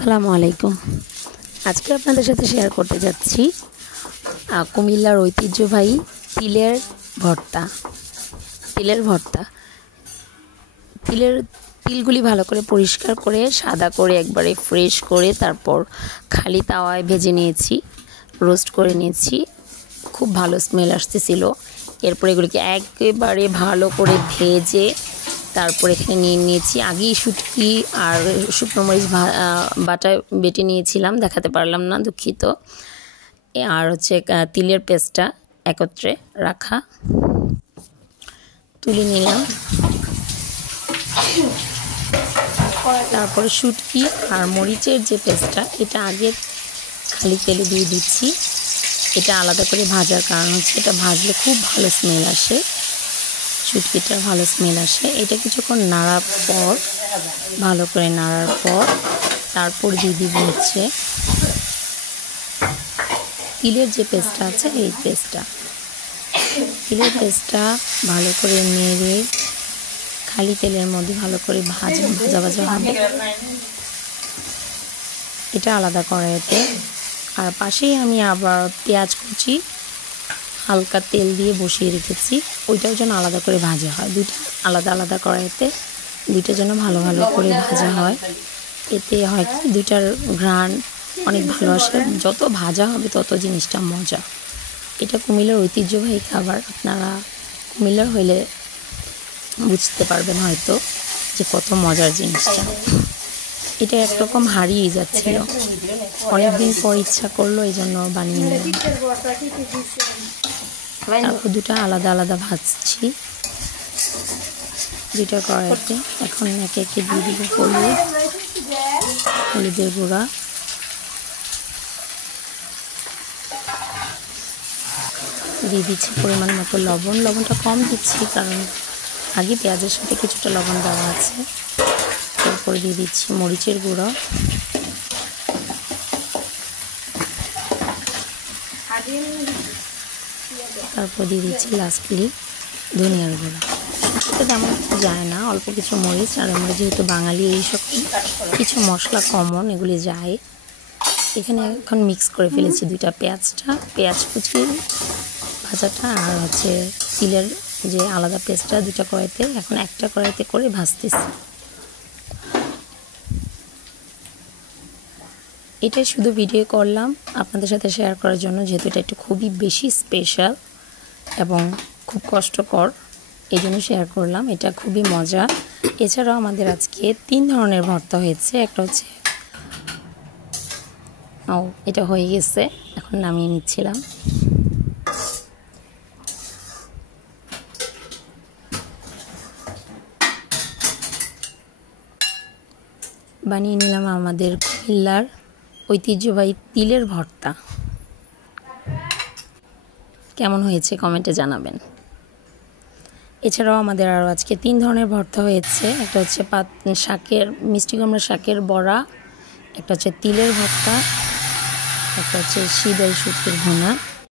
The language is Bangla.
আসসালামু আলাইকুম। আজকে আপনাদের সাথে শেয়ার করতে যাচ্ছি কুমিল্লার ঐতিহ্যবাহী তিলের ভর্তা। তিলগুলি ভালো করে পরিষ্কার করে সাদা করে একবারে ফ্রেশ করে তারপর খালি তাওয়ায় ভেজে নিয়েছি, রোস্ট করে নিয়েছি। খুব ভালো স্মেল আসতেছিল। এরপর এগুলিকে একেবারে ভালো করে ভেজে তারপর এখানে নিয়ে নিয়েছি আগেই শুটকি আর শুকনো মরিচ বাটা বেটে নিয়েছিলাম, দেখাতে পারলাম না, দুঃখিত। আর হচ্ছে তিলের পেস্টটা একত্রে রাখা তুলে নিলাম। তারপরে শুটকি আর মরিচের যে পেস্টটা এটা আগে খালি তেলে দিয়ে দিচ্ছি। এটা আলাদা করে ভাজার কারণ হচ্ছে এটা ভাজলে খুব ভালো স্মেল আসে, শুটকিটার ভালো স্মেল আসে। এটা কিছুক্ষণ নাড়ার পর ভালো করে নাড়ার পর তারপর দিয়ে দিব হচ্ছে তিলের যে পেস্টটা আছে এই তিলের পেস্টটা ভালো করে নেড়ে খালি তেলের মধ্যে ভালো করে ভাজা হবে। এটা আলাদা কড়াইতে। আর পাশেই আমি আবার পেঁয়াজ কুচি হালকা তেল দিয়ে বসিয়ে রেখেছি, ওইটাও যেন আলাদা করে ভাজা হয়। দুইটা আলাদা কড়াইতে দুইটা যেন ভালো করে ভাজা হয়। এতে হয় কি দুইটার ঘ্রাণ অনেক ভালো আসে। যত ভাজা হবে তত জিনিসটা মজা। এটা কুমিল্লার ঐতিহ্যবাহী খাবার। আপনারা কুমিল্লার হইলে বুঝতে পারবেন হয়তো যে কত মজার জিনিসটা। এটা একরকম হারিয়ে যাচ্ছিল, অনেকদিন পর ইচ্ছা করলো, এই জন্য বানিয়ে নিলাম। তারপর দুটা আলাদা ভাজছি দুইটা কড়াইতে। এখন একে একে দিয়ে দিব হলুদের গুঁড়া, দিয়ে দিচ্ছি পরিমাণ মতো লবণ। লবণটা কম দিচ্ছি কারণ আগে পেঁয়াজের সাথে কিছুটা লবণ দেওয়া আছে। তারপর দিয়ে দিচ্ছি মরিচের গুঁড়ো, তারপর দিয়ে দিচ্ছি লাস্টলি ধনিয়ার গুঁড়ো। এটা তেমন যায় না, অল্প কিছু মরিচ। আর আমরা যেহেতু বাঙালি এইসব কিছু মশলা কমন, এগুলি যায়। এখানে এখন মিক্স করে ফেলেছি দুইটা পেঁয়াজ কুচি ভাজাটা আর হচ্ছে তিলের যে আলাদা পেস্টটা দুটা কড়াইতে, এখন একটা কড়াইতে করে ভাজতেছি। এটাই শুধু ভিডিও করলাম আপনাদের সাথে শেয়ার করার জন্য, যেহেতু এটা একটু খুবই বেশি স্পেশাল এবং খুব কষ্টকর, এই জন্য শেয়ার করলাম। এটা খুবই মজা। এছাড়াও আমাদের আজকে 3 ধরনের ভর্তা হয়েছে। একটা হচ্ছে এটা হয়ে গেছে, এখন নামিয়ে নিচ্ছিলাম। বানিয়ে নিলাম আমাদের কুমিল্লার ঐতিহ্যবাহী তিলের ভর্তা। কেমন হয়েছে কমেন্টে জানাবেন। এছাড়াও আমাদের আরও আজকে 3 ধরনের ভর্তা হয়েছে। একটা হচ্ছে মিষ্টি কুমড়া শাকের বড়া, একটা হচ্ছে তিলের ভর্তা, একটা হচ্ছে শীতল শুটকির ভুনা।